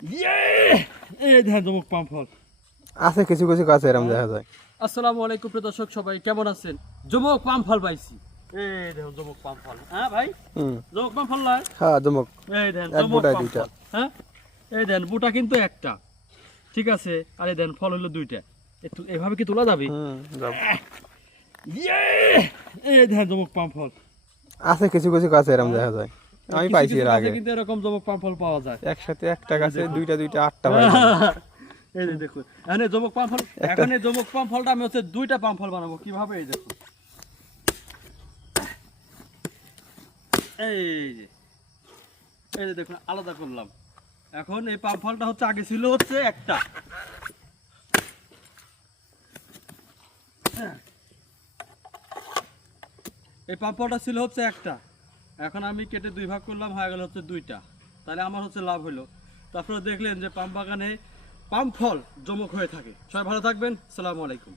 এই দেখেন জমক পাম ফল আছে, কিছু কিছু গাছে এরকম দেখা যায়। আসসালামু আলাইকুম প্রিয় দর্শক, সবাই কেমন আছেন? জমক পাম ফল পাইছি। এই দেখো জমক পাম ফল। হ্যাঁ ভাই, জমক পাম ফল নয়? হ্যাঁ জমক। এই দেখেন এক জমক বুটায় পাম দুইটা। ফল। হ্যাঁ, এই দেখেন বুটা কিন্তু একটা, ঠিক আছে, আর এই দেখেন ফল হলো দুইটা। একটু এভাবে কি তোলা যাবে? এই দেখেন জমক পাম ফল আছে, কিছু কিছু গাছে এরকম দেখা যায়। আমি কিছু পাইছি কিছু এর গাছে আগে। কিন্তু এরকম জমক পাম ফল পাওয়া যায়। একসাথে একটা গাছে দুইটা দুইটা 8টা পাই। এই যে দেখুন, এখন এই জমক পাম ফল, এখন এই জমক পাম ফলটা আমি হচ্ছে দুইটা পাম ফল বানাবো। কিভাবে? এই দেখুন, এই যে দেখুন আলাদা করলাম। এখন এই পাম ফলটা হচ্ছে আগে ছিল হচ্ছে একটা, এই পাম ফলটা ছিল হচ্ছে একটা, এখন আমি কেটে দুই ভাগ করলাম, হয়ে গেল হচ্ছে দুইটা। তাহলে আমার হচ্ছে লাভ হলো। তারপরে দেখলেন যে পাম বাগানে পাম ফল জমক হয়ে থাকে। সবাই ভালো থাকবেন, আসসালামু আলাইকুম।